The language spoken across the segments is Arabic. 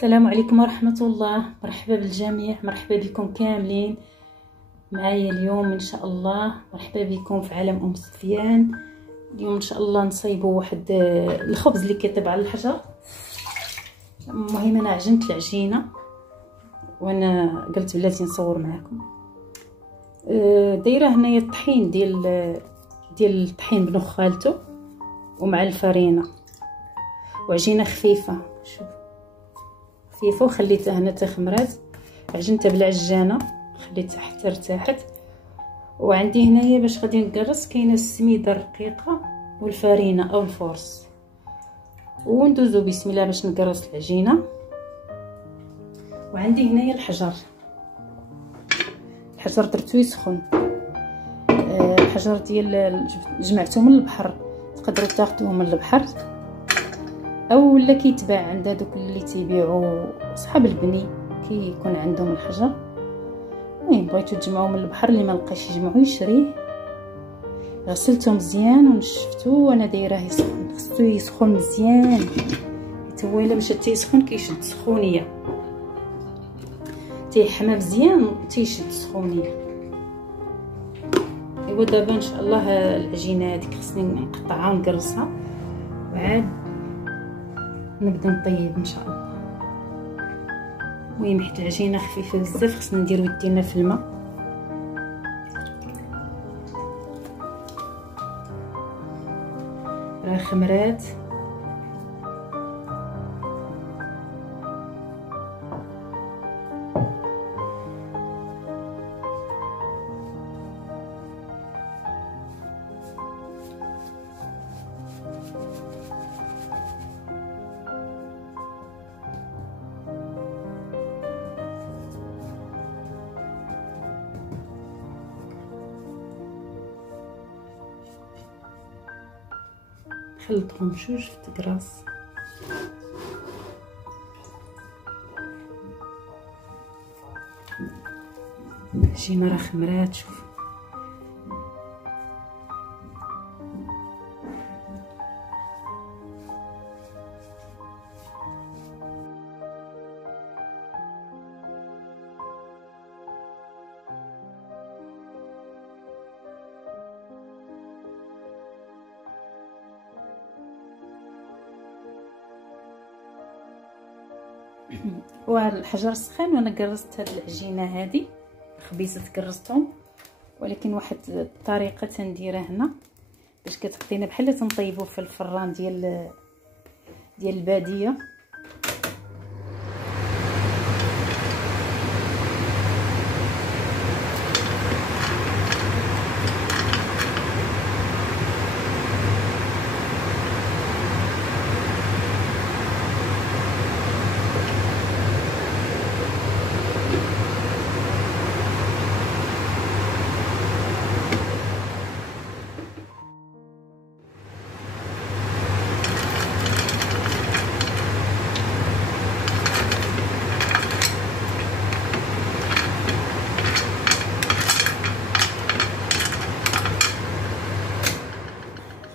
السلام عليكم ورحمة الله. مرحبا بالجميع، مرحبا بكم كاملين معايا اليوم ان شاء الله. مرحبا بكم في عالم ام سفيان. اليوم ان شاء الله نصايبوا واحد الخبز اللي كيطيب على الحجر. المهم انا عجنت العجينه وانا قلت بلاتي نصور معكم. دايره هنايا الطحين ديال الطحين بنخالته ومع الفرينه وعجينه خفيفه. شوف خفيفه وخليتها هنا تخمرات. عجنتها بالعجانه خليتها حتى ارتاحت. وعندي هنايا باش غادي نقرص كاينه السميده الرقيقه والفرينه او الفورس. وندوزو بسم الله باش نقرص العجينه. وعندي هنايا الحجر درتو يسخن. الحجر ديال جمعته من البحر، تقدروا تاخذوه من البحر او لا كيتباع عند هذوك اللي تيبيعوا صحاب البني كيكون عندهم الحجر. المهم بغيتو تجمعوه من البحر، اللي ما لقاش يجمعوه يشريه. غسلته مزيان ونشفتو وانا دايراه يسخن. خصو يسخن مزيان حيت هو الا مشى تيسخن كيشد سخونيه، تيحمى مزيان تيشد سخونيه. ايوا دابا ان شاء الله العجينه هذيك خصني نقطعها ونقرصها وعاد نبدا نطيب ان شاء الله. المهم حيت العجينه خفيفه بزاف خصنا نديرو يدينا في الماء. راه خمرات. خلطهم بجوج في تقراص. العجينه راه خمرات. شوف والحجر سخان وانا قرصت هاد العجينه هذه خبيزات قرصتهم. ولكن واحد الطريقه تنديرها هنا باش كتعطينا بحال تنطيبوه في الفران ديال الباديه.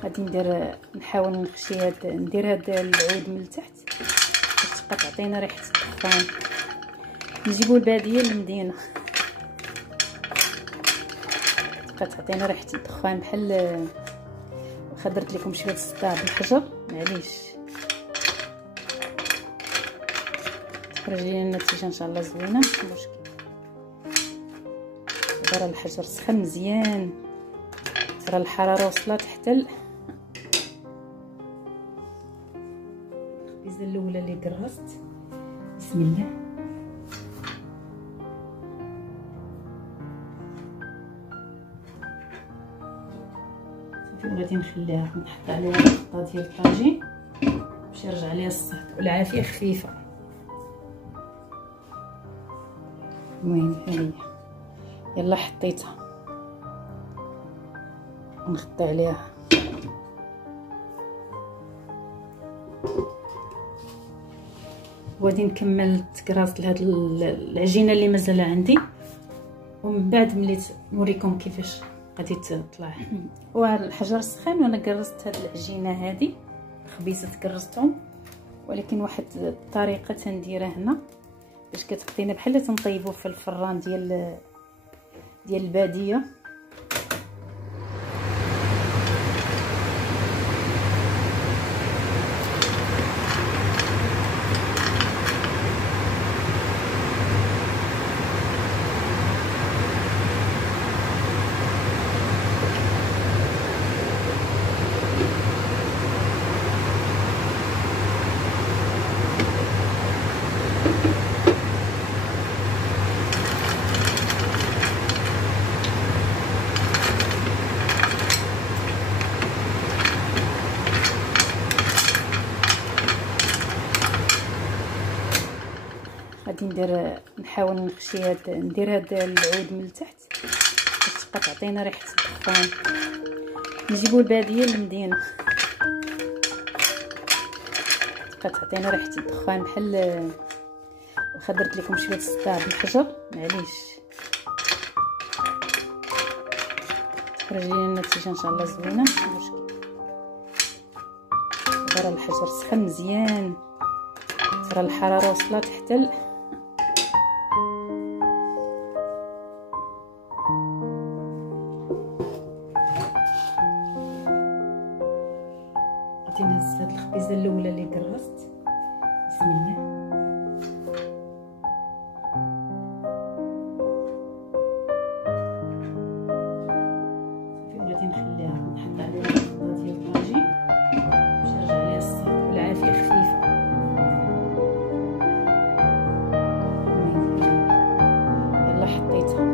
غادي نحاول ندير هاد العود من التحت باش تبقى تعطينا ريحه الدخان. نجيبو الباديه للمدينه تبقى تعطينا ريحه الدخان. بحال خدرت لكم شويه الصداع بالحجر معليش. تخرج لينا النتيجه ان شاء الله زوينه ماشي مشكل. دابا الحجر سخن مزيان، ترى الحراره وصلت حتى الخبيزه الاولى اللي قرصت. بسم الله. صافي غادي نخليها نحط عليها الخلطه ديال الطاجين باش يرجع ليها الصهد والعافيه خفيفه. المهم ها هي يلا حطيتها ونغطي عليها. وغادي نكمل التكراس لهاد العجينه اللي مازال عندي، ومن بعد ملي نوريكم كيفاش غادي تطلع. والحجر سخان وانا قرصت هاد العجينه هذه خبيزات قرصتهم. ولكن واحد الطريقه تنديرها هنا باش كتعطينا بحال تنطيبوه في الفران ديال الباديه. غادي نحاول ندير هاد العود من التحت باش تبقى تعطينا ريحه الدخان. نجيبو الباديه للمدينه تبقى تعطينا ريحه الدخان بحال واخا درت لكم شويه الصداع بالحجر معليش. خرج لينا النتيجه ان شاء الله زوينه ماشي مشكل. راه الحجر سخن مزيان، راه الحراره وصلت حتى غادي نهز هاد الخبيزه الاولى اللي كرست. بسم الله. صافي غادي نخليها نحط عليها الخضره ديال الطاجين باش نرجع عليها الصحه والعافيه خفيفه. يلا حطيتها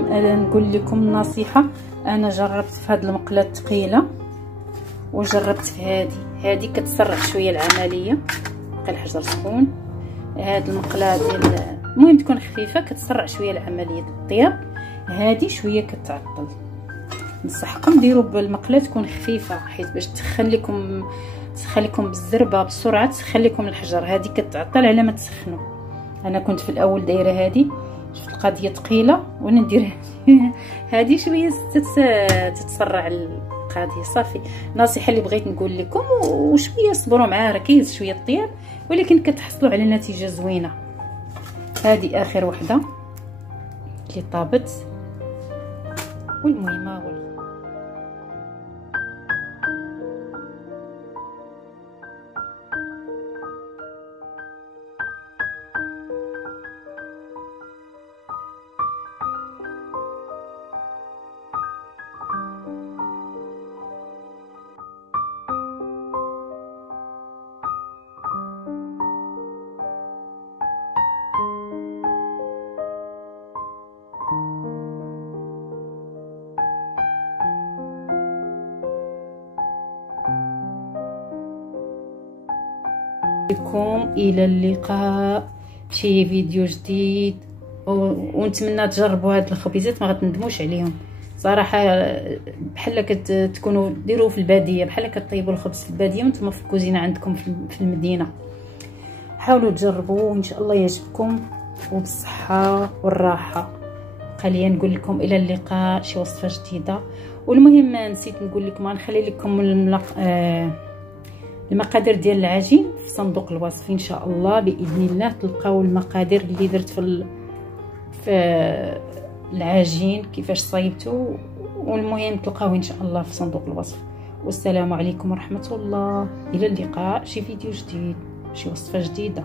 اليوم نقول لكم نصيحه. انا جربت في هذه المقله الثقيله وجربت في هذه كتسرع شويه العمليه. بقى الحجر سخون. هذه المقله ديال المهم تكون خفيفه كتسرع شويه العمليه الطياب. هذه شويه كتعطل. نصحكم ديروا بالمقله تكون خفيفه حيت باش تخليكم بالزربه بسرعه تخليكم الحجر. هذه كتعطل على ما تسخنوا. انا كنت في الاول دايره هذه شفت القضيه ثقيله وانا ندير هذه شويه تتسرع القضيه. صافي نصيحه اللي بغيت نقول لكم. وشويه صبروا معاه راه كاين شويه الطياب ولكن كتحصلوا على نتيجه زوينه. هذه اخر وحده اللي طابت والمهمه بكم الى اللقاء في فيديو جديد. ونتمنى تجربوا هاد الخبيزات ما غتندموش عليهم صراحه. بحال كتكونوا ديروه في الباديه بحال كطيبوا الخبز في الباديه وانتم في الكوزينه عندكم في المدينه. حاولوا تجربوا وان شاء الله يعجبكم وبالصحه والراحه. خلينا نقول لكم الى اللقاء شي وصفه جديده. والمهم نسيت نقول لكم غنخلي لكم المقادير ديال العجين في صندوق الوصف ان شاء الله باذن الله. تلقاو المقادير اللي درت في العجين كيفاش صايبته. والمهم تلقاوه ان شاء الله في صندوق الوصف. والسلام عليكم ورحمه الله. الى اللقاء شي فيديو جديد شي وصفه جديده.